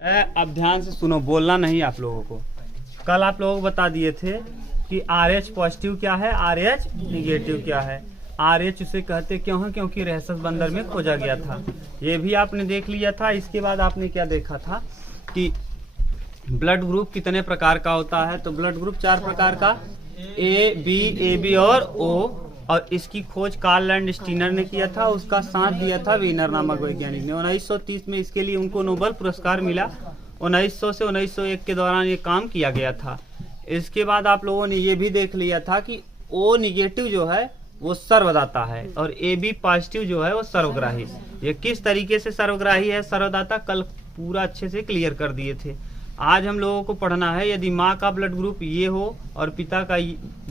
अब ध्यान से सुनो, बोलना नहीं आप लोगों को। कल आप लोगों को बता दिए थे कि RH पॉजिटिव क्या है, RH निगेटिव क्या है। RH उसे कहते क्यों है, क्योंकि रहसस बंदर में खोजा गया था। ये भी आपने देख लिया था। इसके बाद आपने क्या देखा था कि ब्लड ग्रुप कितने प्रकार का होता है। तो ब्लड ग्रुप 4 प्रकार का, AB और O। और इसकी खोज कार्ल लैंडस्टीनर ने किया था। उसका साथ दिया था वीनर नामक वैज्ञानिक ने। 1930 में इसके लिए उनको नोबेल पुरस्कार मिला। 1900 से 1901 के दौरान ये काम किया गया था। इसके बाद आप लोगों ने ये भी देख लिया था कि O निगेटिव जो है वो सर्वदाता है और AB पॉजिटिव जो है वो सर्वग्राही। ये किस तरीके से सर्वग्राही है, सर्वदाता, कल पूरा अच्छे से क्लियर कर दिए थे। आज हम लोगों को पढ़ना है, यदि माँ का ब्लड ग्रुप ये हो और पिता का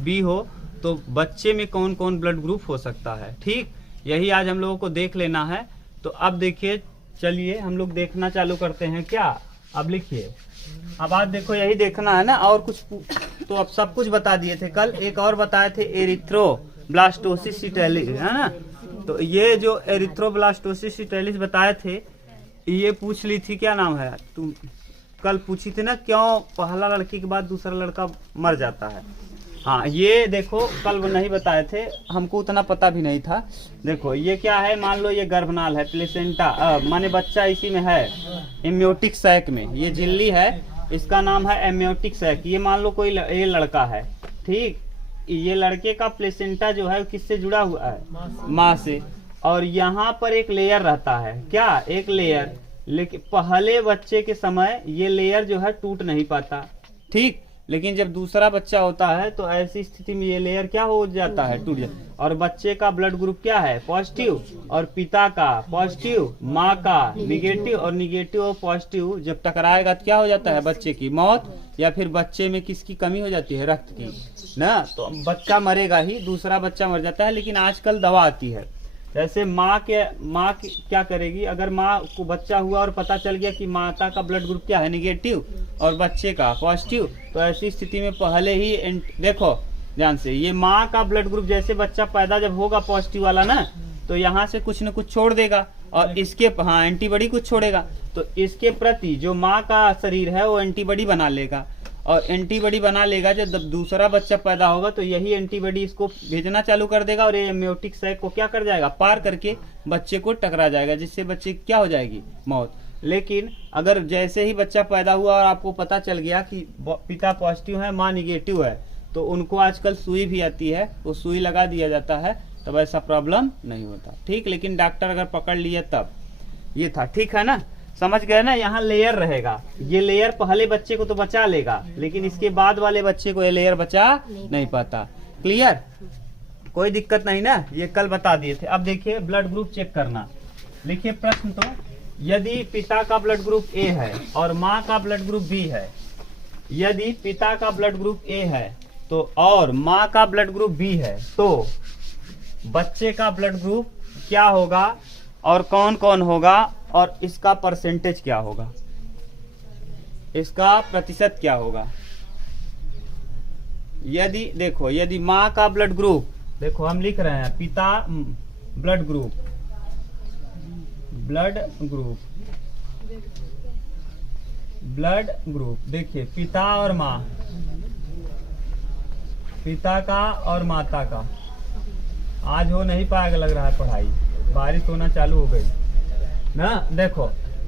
B हो तो बच्चे में कौन कौन ब्लड ग्रुप हो सकता है। ठीक, यही आज हम लोगों को देख लेना है। तो अब देखिए, चलिए हम लोग देखना चालू करते हैं। क्या अब लिखिए, अब आज देखो यही देखना है ना, और कुछ तो अब सब कुछ बता दिए थे। कल एक और बताए थे, एरिथ्रोब्लास्टोसिस सिटेलिस, है ना। तो ये जो एरिथ्रोब्लास्टोसिस सिटेलिस बताए थे, ये पूछ ली थी, क्या नाम है, तुम कल पूछी थी ना, क्यों पहला लड़की के बाद दूसरा लड़का मर जाता है। हाँ, ये देखो कल वो नहीं बताए थे, हमको उतना पता भी नहीं था। देखो ये क्या है, मान लो ये गर्भनाल है, प्लेसेंटा माने बच्चा इसी में है, एम्नियोटिक सैक में। ये झिल्ली है, इसका नाम है एम्नियोटिक सैक। ये मान लो कोई ये लड़का है, ठीक। ये लड़के का प्लेसेंटा जो है किससे जुड़ा हुआ है, माँ से। और यहाँ पर एक लेयर रहता है, क्या, एक लेयर। लेकिन पहले बच्चे के समय ये लेयर जो है टूट नहीं पाता, ठीक। लेकिन जब दूसरा बच्चा होता है तो ऐसी स्थिति में ये लेयर क्या हो जाता है, टूट जाता है। और बच्चे का ब्लड ग्रुप क्या है, पॉजिटिव, और पिता का पॉजिटिव, माँ का निगेटिव। और निगेटिव और पॉजिटिव जब टकराएगा तो क्या हो जाता है, बच्चे की मौत, या फिर बच्चे में किसकी कमी हो जाती है, रक्त की ना। तो बच्चा मरेगा ही, दूसरा बच्चा मर जाता है। लेकिन आजकल दवा आती है, जैसे माँ क्या करेगी, अगर माँ को बच्चा हुआ और पता चल गया कि माता का ब्लड ग्रुप क्या है, निगेटिव, और बच्चे का पॉजिटिव, तो ऐसी स्थिति में पहले ही देखो ध्यान से, ये माँ का ब्लड ग्रुप जैसे बच्चा पैदा जब होगा पॉजिटिव वाला ना, तो यहाँ से कुछ न कुछ छोड़ देगा और इसके एंटीबॉडी कुछ छोड़ेगा। तो इसके प्रति जो माँ का शरीर है वो एंटीबॉडी बना लेगा, और एंटीबॉडी बना लेगा। जब दूसरा बच्चा पैदा होगा तो यही एंटीबॉडी इसको भेजना चालू कर देगा, और ये एम्नियोटिक सैक को क्या कर जाएगा, पार करके बच्चे को टकरा जाएगा, जिससे बच्चे की क्या हो जाएगी, मौत। लेकिन अगर जैसे ही बच्चा पैदा हुआ और आपको पता चल गया कि पिता पॉजिटिव है, माँ निगेटिव है, तो उनको आजकल सुई भी आती है, वो सुई लगा दिया जाता है, तब ऐसा प्रॉब्लम नहीं होता, ठीक। लेकिन डॉक्टर अगर पकड़ लिए तब ये था, ठीक है ना, समझ गए ना। यहाँ लेयर रहेगा, ये लेयर पहले बच्चे को तो बचा लेगा, लेकिन इसके बाद वाले बच्चे को ये लेयर बचा नहीं पाता। क्लियर, कोई दिक्कत नहीं ना, ये कल बता दिए थे। अब देखिए ब्लड ग्रुप चेक करना। लिखिए प्रश्न, तो यदि पिता का ब्लड ग्रुप A है और माँ का ब्लड ग्रुप B है, यदि पिता का ब्लड ग्रुप A है तो और माँ का ब्लड ग्रुप B है, तो बच्चे का ब्लड ग्रुप क्या होगा और कौन कौन होगा, और इसका परसेंटेज क्या होगा, इसका प्रतिशत क्या होगा। यदि देखो, यदि माँ का ब्लड ग्रुप, देखो हम लिख रहे हैं पिता ब्लड ग्रुप, देखिए पिता और माँ, पिता का और माता का। आज हो नहीं पाएगा लग रहा है पढ़ाई, बारिश होना चालू हो गई ना। देखो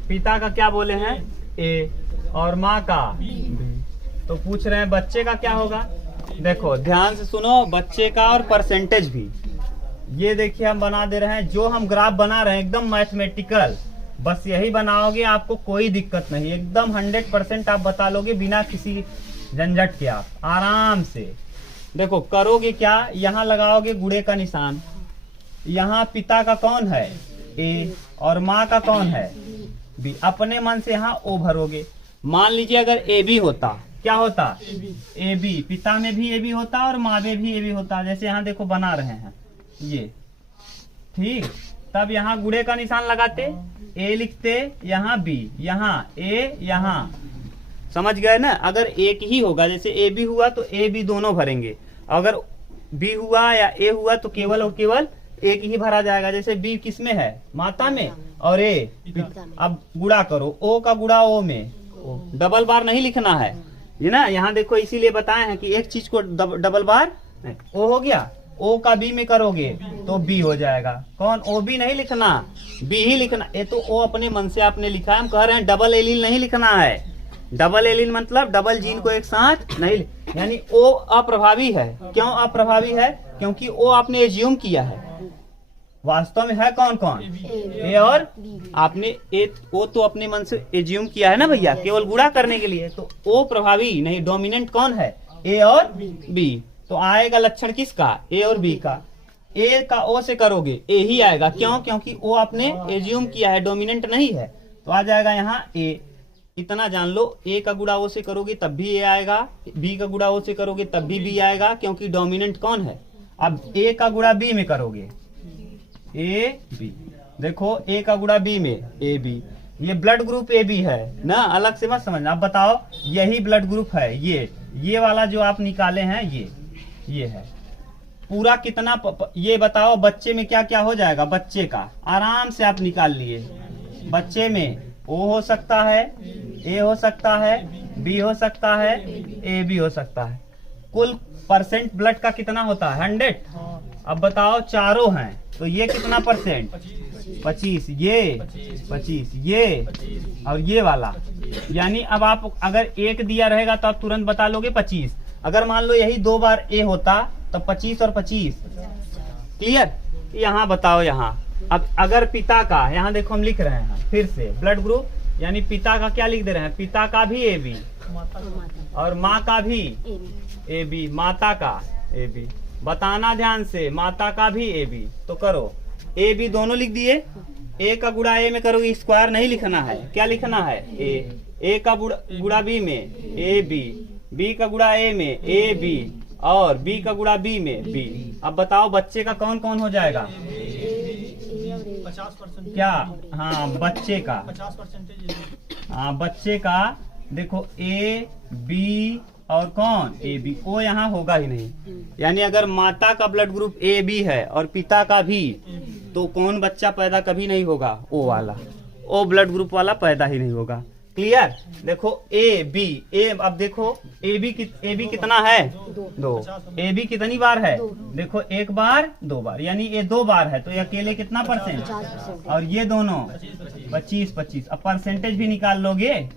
पिता का क्या बोले हैं, A, और माँ का B। तो पूछ रहे हैं बच्चे का क्या होगा। देखो ध्यान से सुनो, बच्चे का और परसेंटेज भी ये देखिए हम बना दे रहे हैं। जो हम ग्राफ बना रहे हैं एकदम मैथमेटिकल, बस यही बनाओगे, आपको कोई दिक्कत नहीं, एकदम 100% आप बता लोगे बिना किसी झंझट के। आप आराम से देखो करोगे क्या, यहाँ लगाओगे गुणे का निशान, यहाँ पिता का कौन है, A, और माँ का कौन है, B। अपने मन से यहाँ O भरोगे। मान लीजिए अगर AB होता, क्या होता, AB, पिता में भी AB होता और माँ में भी AB होता, जैसे यहाँ देखो बना रहे हैं ये, ठीक। तब यहाँ गुणे का निशान लगाते, A लिखते, यहाँ B, यहाँ A, यहाँ, समझ गए ना। अगर एक ही होगा, जैसे AB हुआ तो AB दोनों भरेंगे, अगर B हुआ या A हुआ तो केवल और केवल एक ही भरा जाएगा। जैसे बी किस में है, माता में, और ए अब गुणा करो, ओ का गुणा ओ में, डबल बार नहीं लिखना है ये ना। यहाँ देखो इसीलिए बताए हैं कि एक चीज को डबल बार, ओ हो गया, ओ का बी में करोगे तो बी हो जाएगा। कौन, ओ बी नहीं लिखना, बी ही लिखना। ये तो ओ अपने मन से आपने लिखा है, हम कह रहे हैं डबल एलील नहीं लिखना है। डबल एलील मतलब डबल जीन को एक साथ नहीं, यानी ओ अप्रभावी है। क्यों अप्रभावी है, क्योंकि ओ आपने एज्यूम किया है, वास्तव में है कौन कौन, ए और आपने ए, ओ तो अपने मन से एज्यूम किया है ना भैया, केवल गुणा करने के लिए। तो ओ प्रभावी नहीं, डोमिनेंट कौन है, ए और बी। तो आएगा लक्षण किसका, ए और बी का। ए का ओ से करोगे ए ही आएगा, क्यों, क्योंकि ओ आपने एज्यूम किया है, डोमिनेंट नहीं है। तो आ जाएगा यहाँ ए। इतना जान लो, ए का गुणा ओ से करोगे तब भी ए आएगा, बी का गुणा ओ से करोगे तब भी बी आएगा, क्योंकि डोमिनेंट कौन है। अब ए का गुणा बी में करोगे, ए बी, देखो ए का गुणा बी में, ए बी, ये ब्लड ग्रुप ए बी है ना, अलग से मत समझना। अब बताओ, यही ब्लड ग्रुप है, ये वाला जो आप निकाले हैं, ये है पूरा कितना ये बताओ बच्चे में क्या क्या हो जाएगा। बच्चे का आराम से आप निकाल लिए, बच्चे में ओ हो सकता है, ए हो सकता है, बी हो सकता है, ए बी हो सकता है। कुल परसेंट ब्लड का कितना होता है, 100। अब बताओ चारों हैं तो ये कितना परसेंट, 25, ये 25, ये और ये वाला। यानी अब आप अगर एक दिया रहेगा तो आप तुरंत बता लोगे 25। अगर मान लो यही 2 बार ए होता तो 25 और 25, क्लियर। यहाँ बताओ, यहाँ अब अगर पिता का, यहाँ देखो हम लिख रहे हैं फिर से ब्लड ग्रुप, यानी पिता का क्या लिख दे रहे हैं, पिता का भी ए बी और माँ का भी ए बी, माता का ए बी। बताना ध्यान से, माता का भी ए बी। तो करो, ए बी दोनों लिख दिए। ए का गुणा ए में करोगे, स्क्वायर नहीं लिखना है, क्या लिखना है, ए का गुणा बी में ए बी, बी का गुणा ए में ए बी, और बी का गुणा बी में बी। अब बताओ बच्चे का कौन कौन हो जाएगा, 50% क्या, हाँ बच्चे का 50%, हाँ बच्चे का देखो ए बी और कौन, ए बी। ओ यहाँ होगा ही नहीं, यानी अगर माता का ब्लड ग्रुप ए बी है और पिता का भी, तो कौन बच्चा पैदा कभी नहीं होगा, ओ वाला, ओ ब्लड ग्रुप वाला पैदा ही नहीं होगा। क्लियर। देखो ए बी, ए अब देखो ए बी कितना है, 2। ए बी कितनी बार है, देखो 1 बार 2 बार, यानी ये 2 बार है तो ये अकेले कितना परसेंट, और ये दोनों 25। अब परसेंटेज भी निकाल लोगे,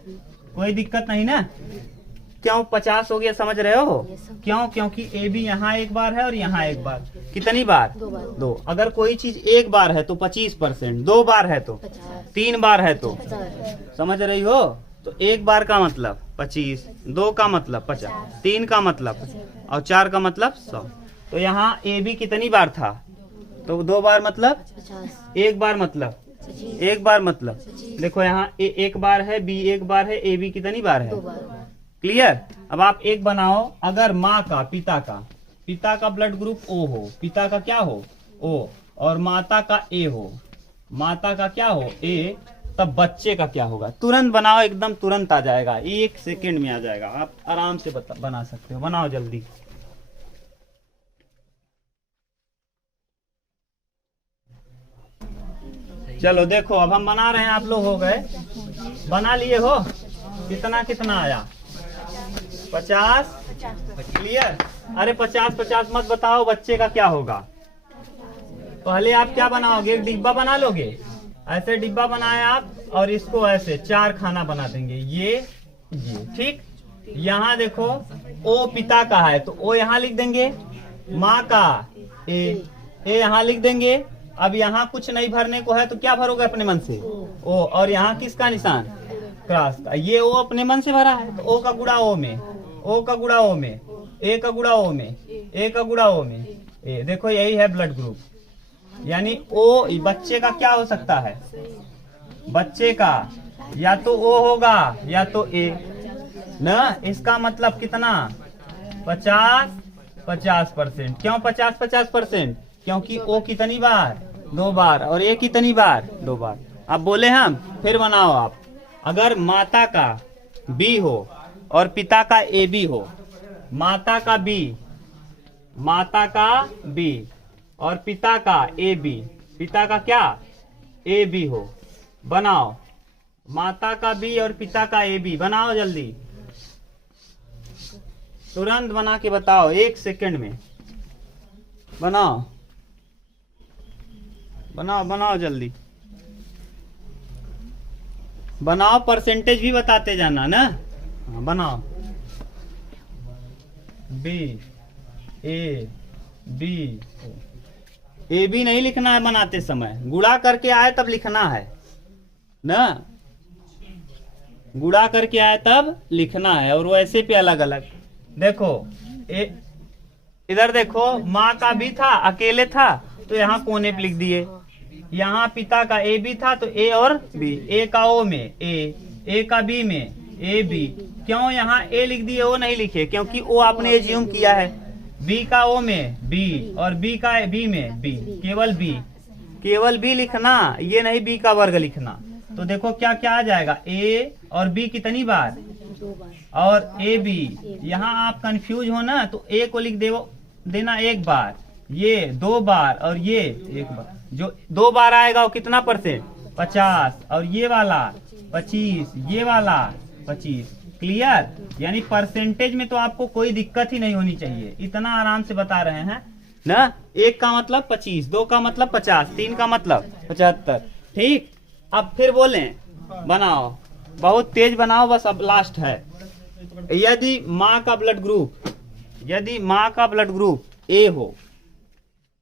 कोई दिक्कत नहीं ना। क्यों 50 हो गया, समझ रहे हो क्यों, क्योंकि ए बी यहाँ 1 बार है और यहाँ 1 बार, कितनी बार, 2। अगर कोई चीज 1 बार है तो 25%, 2 बार है तो 3 बार है तो, समझ रही हो। तो 1 बार का मतलब 25, 2 का मतलब 50, 3 का मतलब और 4 का मतलब 100। तो यहाँ ए बी कितनी बार था, तो 2 बार मतलब 1 बार मतलब 1 बार मतलब, देखो यहाँ ए 1 बार है, बी 1 बार है, ए बी कितनी बार है। क्लियर। अब आप एक बनाओ, अगर माँ का, पिता का ब्लड ग्रुप ओ हो, पिता का क्या हो ओ, और माता का ए हो, माता का क्या हो ए, तब बच्चे का क्या होगा। तुरंत बनाओ, एकदम तुरंत आ जाएगा, 1 सेकेंड में आ जाएगा। आप आराम से बना सकते हो, बनाओ जल्दी। चलो देखो, अब हम बना रहे हैं, आप लोग हो गए, बना लिए हो, कितना कितना आया, 50। क्लियर। अरे 50 मत बताओ, बच्चे का क्या होगा। पहले आप क्या बनाओगे, एक डिब्बा बना लोगे, ऐसे डिब्बा बनाए आप, और इसको ऐसे 4 खाना बना देंगे, ये ठीक। यहाँ देखो ओ पिता का है तो ओ यहाँ लिख देंगे, माँ का ए यहाँ लिख देंगे। अब यहाँ कुछ नहीं भरने को है तो क्या भरोगे अपने मन से, ओ, और यहाँ किसका निशान, क्रॉस का। ये ओ अपने मन से भरा है तो ओ का गुणा ओ में, ओ का गुणा ओ में, ए का गुणा ओ में, ए का गुणा ओ में, ए। देखो यही है ब्लड ग्रुप, यानी ओ बच्चे का क्या हो सकता है, बच्चे का या तो ओ होगा या तो ए ना। इसका मतलब कितना, 50%। क्यों 50%, क्योंकि ओ कितनी बार, 2 बार, और ए कितनी बार, 2 बार। अब बोले हम, फिर बनाओ आप, अगर माता का बी हो और पिता का ए बी हो, माता का बी और पिता का ए बी, पिता का क्या ए बी हो, बनाओ। माता का बी और पिता का ए बी बनाओ, जल्दी तुरंत बना के बताओ, 1 सेकंड में बनाओ बनाओ बनाओ, जल्दी बनाओ। परसेंटेज भी बताते जाना ना। हाँ, बनाओ। B A B, A B नहीं लिखना है बनाते समय, गुणा करके आए तब लिखना है ना, गुणा करके आए तब लिखना है, और वैसे पे अलग अलग। देखो इधर देखो, माँ का बी था, अकेले था तो यहाँ कोने पे लिख दिए। यहाँ पिता का ए बी था तो ए और बी, ए का ओ में ए का बी में ए बी। क्यों यहाँ ए लिख दिए, ओ नहीं लिखे? क्योंकि ओ आपने एज्यूम किया है। बी का ओ में बी और बी का बी में बी, केवल बी लिखना, ये नहीं बी का वर्ग लिखना। तो देखो क्या क्या आ जाएगा, ए और बी कितनी बार, और ए बी। यहाँ आप कंफ्यूज हो ना तो ए को लिख देना 1 बार, ये 2 बार और ये 1 बार। जो 2 बार आएगा वो कितना परसेंट, 50, और ये वाला 25, ये वाला 25। क्लियर? यानी परसेंटेज में तो आपको कोई दिक्कत ही नहीं होनी चाहिए, इतना आराम से बता रहे हैं ना। 1 का मतलब 25, 2 का मतलब 50, 3 का मतलब 75। ठीक, अब फिर बोलें, बनाओ, बहुत तेज बनाओ, बस अब लास्ट है। यदि माँ का ब्लड ग्रुप ए हो,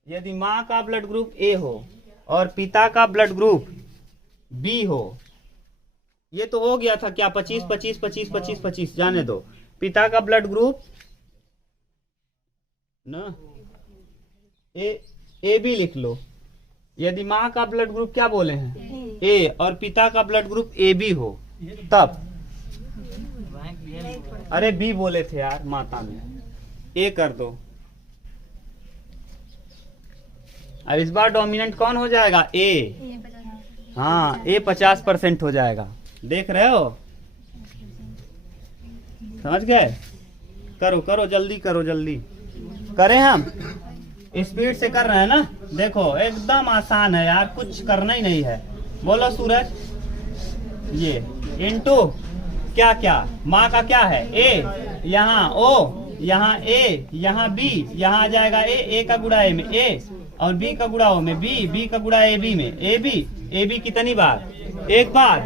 यदि माँ का ब्लड ग्रुप ए हो और पिता का ब्लड ग्रुप बी हो, ये तो हो गया था क्या, 25 25 25 25 25, जाने दो। पिता का ब्लड ग्रुप ना ए बी लिख लो। यदि माँ का ब्लड ग्रुप क्या बोले हैं, ए, और पिता का ब्लड ग्रुप ए बी हो, तब, अरे बी बोले थे यार माता में, ए कर दो। अब इस बार डोमिनेंट कौन हो जाएगा, ए। हाँ, ए 50% हो जाएगा, देख रहे हो, समझ गए? करो करो, जल्दी करो, जल्दी करें, हम स्पीड से कर रहे हैं ना। देखो एकदम आसान है यार, कुछ करना ही नहीं है। बोलो सूरज, ये इनटू क्या क्या, माँ का क्या है ए, यहाँ ओ, यहाँ ए, यहाँ बी, यहाँ आ जाएगा ए का गुणा ए में ए, और बी का गुणा ओ में बी का गुणा ए बी में ए बी कितनी बार, 1 बार,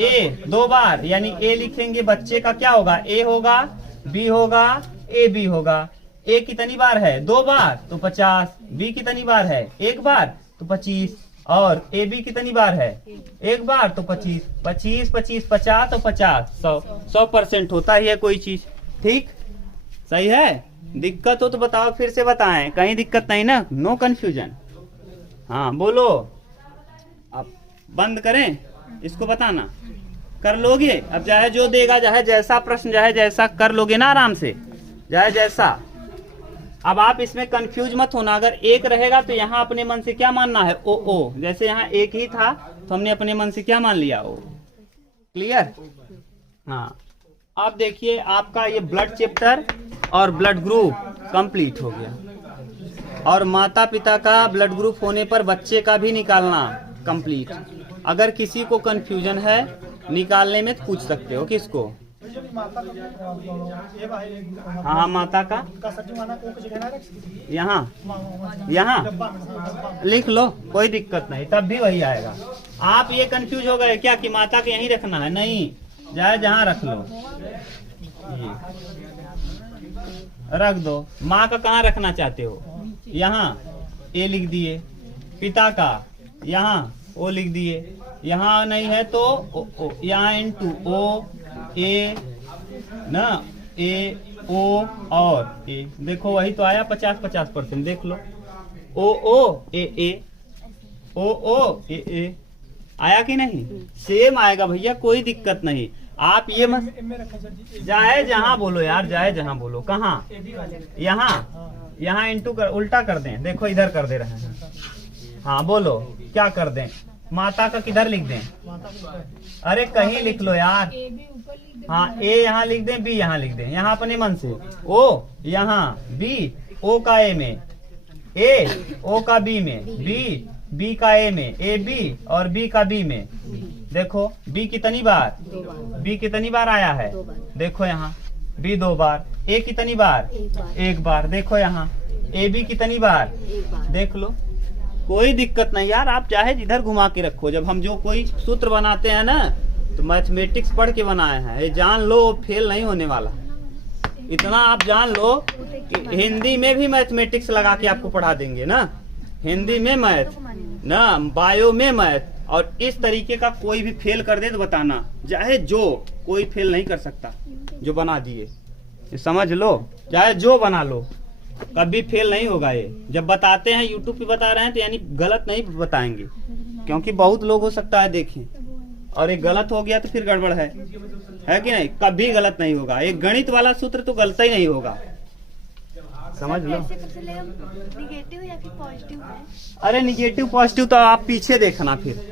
ए 2 बार, यानी ए लिखेंगे, बच्चे का क्या होगा, ए होगा, बी होगा, ए बी होगा। ए कितनी बार है, 2 बार तो 50, बी कितनी बार है, 1 बार तो 25, और ए बी कितनी बार है, 1 बार तो 25, 25 25 50 तो 50, 100% होता ही है कोई चीज। ठीक, सही है? दिक्कत हो तो बताओ, फिर से बताएं, कहीं दिक्कत नहीं ना, नो कंफ्यूजन। हाँ बोलो, अब बंद करें, इसको बताना, कर लोगे? अब चाहे जो देगा, चाहे जैसा प्रश्न, चाहे जैसा कर लोगे ना आराम से, चाहे जैसा। अब आप इसमें कंफ्यूज मत होना, अगर 1 रहेगा तो यहाँ अपने मन से क्या मानना है, ओ, जैसे यहाँ 1 ही था तो हमने अपने मन से क्या मान लिया, ओ। क्लियर? हाँ, अब देखिए आपका ये ब्लड चैप्टर और ब्लड ग्रुप कंप्लीट हो गया, और माता पिता का ब्लड ग्रुप होने पर बच्चे का भी निकालना कंप्लीट। अगर किसी को कंफ्यूजन है निकालने में तो पूछ सकते हो किसको। हाँ, माता का यहाँ लिख लो, कोई दिक्कत नहीं, तब भी वही आएगा। आप ये कंफ्यूज हो गए क्या कि माता के यहीं रखना है, नहीं, जाए जहाँ रख लो, रख दो। माँ का कहाँ रखना चाहते हो, यहाँ ए लिख दिए, पिता का यहाँ ओ लिख दिए, यहाँ नहीं है तो ओ, यहाँ इनटू ओ ए ना, ए ओ और ए, देखो वही तो आया 50% देख लो, ओ ए ओ ए आया कि नहीं, सेम आएगा भैया, कोई दिक्कत नहीं। आप ये मत जाए जहां बोलो यार, जाए जहां बोलो, कहाँ, यहाँ इनटू कर, उल्टा कर दें, देखो इधर कर दे रहे हैं। हाँ बोलो, क्या कर दें, माता का किधर लिख दें, अरे कहीं लिख लो यार। हाँ, ए यहाँ लिख दें, बी यहाँ लिख दें, यहाँ अपने मन से, ओ यहाँ बी, ओ का ए में, ए ओ का बी में, बी का ए में, ए बी और बी का बी में। देखो बी कितनी बार, बी कितनी बार आया है, देखो यहाँ बी 2 बार, ए कितनी बार, 1 बार। देखो यहाँ ए बी कितनी बार, देख लो। कोई दिक्कत नहीं यार, आप चाहे जिधर घुमा के रखो। जब हम जो कोई सूत्र बनाते हैं ना तो मैथमेटिक्स पढ़ के बनाए हैं, ये जान लो फेल नहीं होने वाला। इतना आप जान लो कि हिंदी में भी मैथमेटिक्स लगा के आपको पढ़ा देंगे ना, हिंदी में मैथ ना, बायो में मैथ। और इस तरीके का कोई भी फेल कर दे तो बताना, चाहे जो, कोई फेल नहीं कर सकता जो बना दिए, ये समझ लो। चाहे जो बना लो, कभी फेल नहीं होगा। ये जब बताते हैं यूट्यूब पे बता रहे हैं तो यानी गलत नहीं बताएंगे, क्योंकि बहुत लोग हो सकता है देखें और एक गलत हो गया तो फिर गड़बड़ है कि नहीं। कभी गलत नहीं होगा, एक गणित वाला सूत्र तो गलत ही नहीं होगा, समझ लो। निगेटिव या फिर पॉजिटिव है? अरे निगेटिव पॉजिटिव तो आप पीछे देखना फिर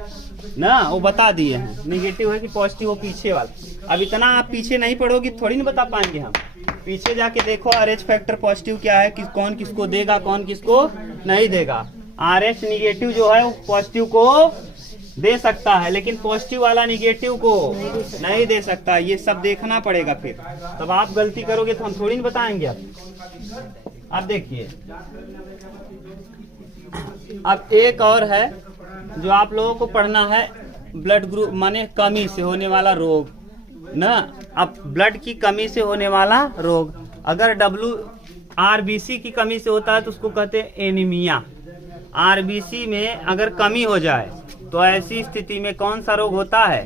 ना, वो बता दिए हैं निगेटिव है कि पॉजिटिव, वो पीछे वाला। अब इतना आप पीछे नहीं पढ़ोगी थोड़ी ना बता पाएंगे हम। पीछे जाके देखो RH फैक्टर पॉजिटिव क्या है, कौन किसको देगा कौन किसको नहीं देगा। RH निगेटिव जो है वो पॉजिटिव को दे सकता है, लेकिन पॉजिटिव वाला निगेटिव को नहीं दे सकता। ये सब देखना पड़ेगा, फिर तब आप गलती करोगे तो हम थोड़ी ना बताएंगे। अब देखिए, अब एक और है जो आप लोगों को पढ़ना है, ब्लड ग्रुप माने कमी से होने वाला रोग ना। अब ब्लड की कमी से होने वाला रोग, अगर RBC की कमी से होता है तो उसको कहते हैं एनीमिया। RBC में अगर कमी हो जाए तो ऐसी स्थिति में कौन सा रोग होता है,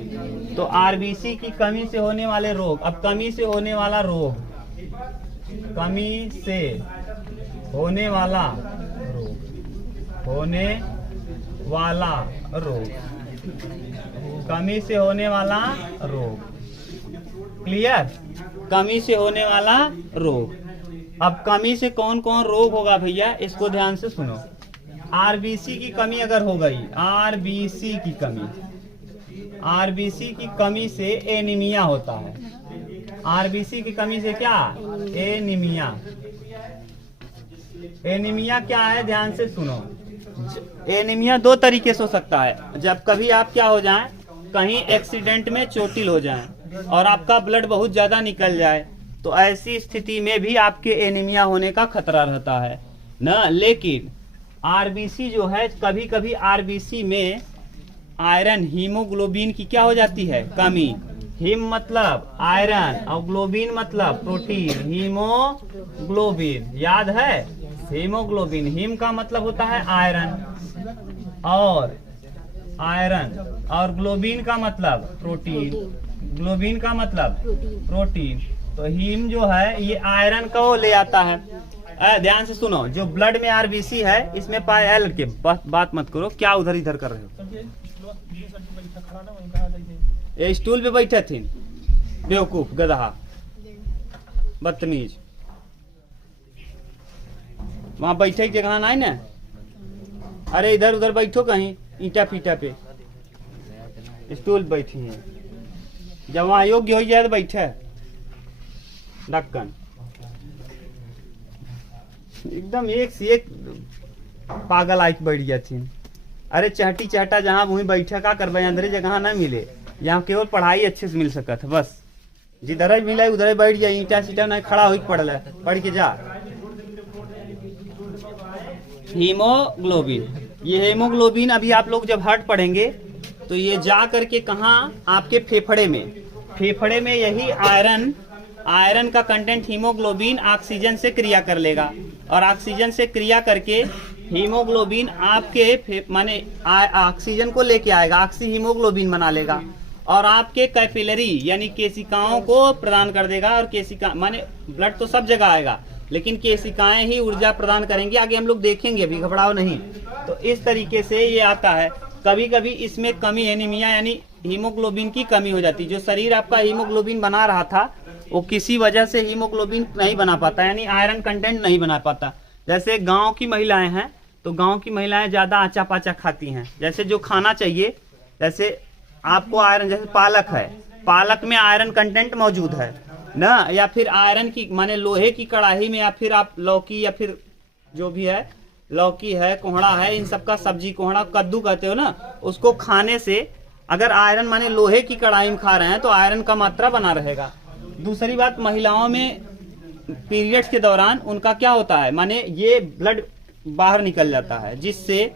तो RBC की कमी से होने वाले रोग। अब कमी से होने वाला रोग, कमी से होने वाला रोग, होने वाला रोग, कमी से होने वाला रोग, क्लियर। कमी से होने वाला रोग। अब कमी से कौन कौन रोग होगा भैया, इसको ध्यान से सुनो। RBC की कमी अगर हो गई, RBC की कमी, RBC की कमी से एनीमिया होता है। RBC की कमी से क्या, एनीमिया। एनीमिया क्या है, ध्यान से सुनो। एनीमिया 2 तरीके से हो सकता है। जब कभी आप क्या हो जाएं, कहीं एक्सीडेंट में चोटिल हो जाएं और आपका ब्लड बहुत ज्यादा निकल जाए, तो ऐसी स्थिति में भी आपके एनीमिया होने का खतरा रहता है ना। लेकिन RBC जो है, कभी कभी RBC में आयरन, हीमोग्लोबिन की क्या हो जाती है, कमी। हीम मतलब आयरन और ग्लोबिन मतलब प्रोटीन, हीमोग्लोबिन, याद है हीमोग्लोबिन। हीम का मतलब होता है आयरन, और ग्लोबिन का मतलब प्रोटीन, ग्लोबिन का मतलब प्रोटीन। तो हीम जो है ये आयरन को ले आता है। ध्यान से सुनो, जो ब्लड में RBC है इसमें पायल के बात मत करो, क्या उधर इधर कर रहे हो। ये स्टूल पे बैठे थे, बेवकूफ, गधा, बदतमीज। वहां बैठे की जगह नहीं ना, अरे इधर उधर बैठो कहीं ईटा फीटा पे, स्टूल बैठी है। जब वहां योग्य हो जाए तो बैठे ढक्कन, एकदम एक से एक पागल आइक बैठ गया थी। अरे चहटी चहटा जहाँ वहीं बैठा का करबे, अंदर जगह ना मिले, यहाँ केवल पढ़ाई अच्छे से मिल सकत है बस। जिधर मिला उधर बैठ जाए, ईटा सीटा नहीं खड़ा हो पढ़ ले, पढ़ के जा। हीमोग्लोबिन, ये हीमोग्लोबिन अभी आप लोग जब हार्ट पढ़ेंगे तो ये जा करके कहाँ, आपके फेफड़े में, फेफड़े में यही आयरन का कंटेंट हीमोग्लोबिन ऑक्सीजन से क्रिया कर लेगा, और ऑक्सीजन से क्रिया करके हीमोग्लोबिन आपके माने ऑक्सीजन को लेके आएगा, ऑक्सी हीमोग्लोबिन बना लेगा और आपके कैपिलरी यानी केशिकाओं को प्रदान कर देगा। और केशिका माने ब्लड तो सब जगह आएगा, लेकिन केशिकाएं ही ऊर्जा प्रदान करेंगी, आगे हम लोग देखेंगे, अभी घबराओ नहीं। तो इस तरीके से ये आता है। कभी कभी इसमें कमी, एनीमिया यानी हीमोग्लोबिन की कमी हो जाती है। जो शरीर आपका हीमोग्लोबिन बना रहा था वो किसी वजह से हीमोग्लोबिन नहीं बना पाता, यानी आयरन कंटेंट नहीं बना पाता। जैसे गांव की महिलाएं हैं तो गांव की महिलाएं ज्यादा आचा पाचा खाती हैं, जैसे जो खाना चाहिए, जैसे आपको आयरन, जैसे पालक है, पालक में आयरन कंटेंट मौजूद है ना, या फिर आयरन की माने लोहे की कढ़ाई में, या फिर आप लौकी या फिर जो भी है लौकी है, कोहड़ा है, इन सब का सब्जी, कोहड़ा कद्दू कहते हो ना, उसको खाने से अगर आयरन माने लोहे की कढ़ाई में खा रहे हैं तो आयरन का मात्रा बना रहेगा। दूसरी बात, महिलाओं में पीरियड्स के दौरान उनका क्या होता है, माने ये ब्लड बाहर निकल जाता है, जिससे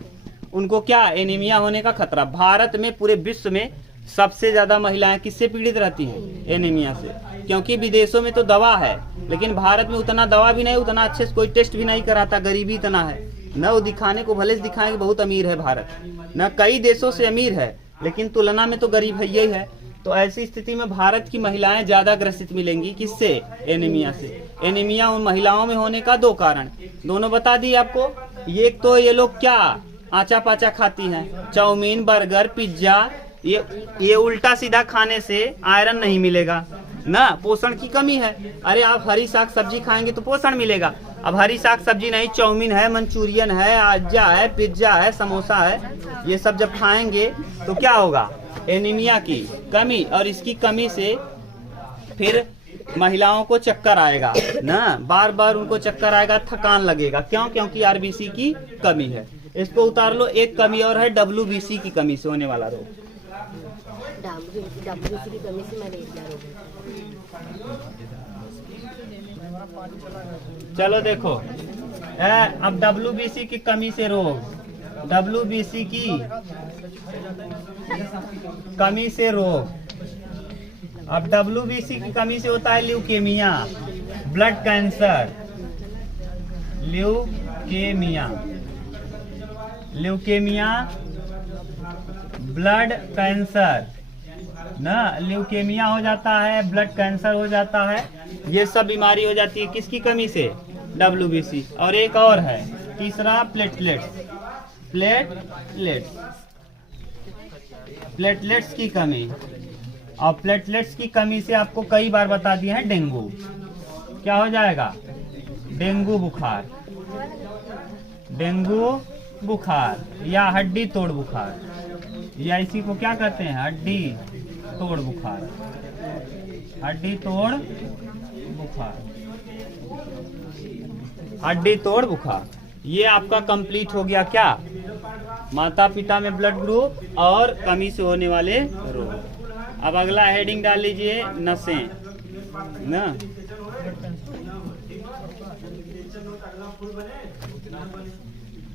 उनको क्या एनीमिया होने का खतरा। भारत में पूरे विश्व में सबसे ज्यादा महिलाएं किससे पीड़ित रहती हैं? एनीमिया से। क्योंकि विदेशों में तो दवा है, लेकिन भारत में उतना दवा भी नहीं, उतना अच्छे से कोई टेस्ट भी नहीं कराता, गरीबी इतना है न। वो दिखाने को भले से दिखाएं कि बहुत अमीर है भारत, न कई देशों से अमीर है, लेकिन तुलना में तो गरीब है ही है। तो ऐसी स्थिति में भारत की महिलाएं ज्यादा ग्रसित मिलेंगी, किससे? एनीमिया से। एनीमिया उन महिलाओं में होने का 2 कारण, दोनों बता दिए आपको। एक तो ये लोग क्या आचा पाचा खाती हैं, चाउमीन, बर्गर, पिज्जा, ये उल्टा सीधा खाने से आयरन नहीं मिलेगा ना, पोषण की कमी है। अरे आप हरी साग सब्जी खाएंगे तो पोषण मिलेगा। अब हरी साग सब्जी नहीं, चाउमीन है, मंचूरियन है, आजा है, पिज्जा है, समोसा है, ये सब जब खाएंगे तो क्या होगा? एनीमिया की कमी, और इसकी कमी से फिर महिलाओं को चक्कर आएगा ना, बार बार उनको चक्कर आएगा, थकान लगेगा। क्यों? क्योंकि आरबीसी की कमी है। इसको उतार लो। एक कमी और है डब्ल्यूबीसी की कमी से होने वाला रोग। डब्ल्यूबीसी की कमी से मलेरिया रोग। चलो देखो, अब डब्ल्यूबीसी की कमी से रोग, डब्ल्यूबीसी की कमी से रोग। अब डब्ल्यूबीसी की कमी से होता है leukaemia, blood cancer, leukaemia, leukaemia, blood cancer ना, ल्यूकेमिया हो जाता है, ब्लड कैंसर हो जाता है, ये सब बीमारी हो जाती है किसकी कमी से? डब्ल्यूबीसी। और एक और है तीसरा, प्लेटलेट्स, प्लेटलेट्स की कमी। और प्लेटलेट्स की कमी से आपको कई बार बता दिए हैं डेंगू। क्या हो जाएगा? डेंगू बुखार, डेंगू बुखार या हड्डी तोड़ बुखार, या इसी को क्या कहते हैं? हड्डी तोड़ बुखार, हड्डी तोड़ बुखार, हड्डी तोड़ बुखार। ये आपका कंप्लीट हो गया क्या? माता पिता में ब्लड ग्रुप और कमी से होने वाले रोग। अब अगला हेडिंग डाल लीजिए, नसें ना।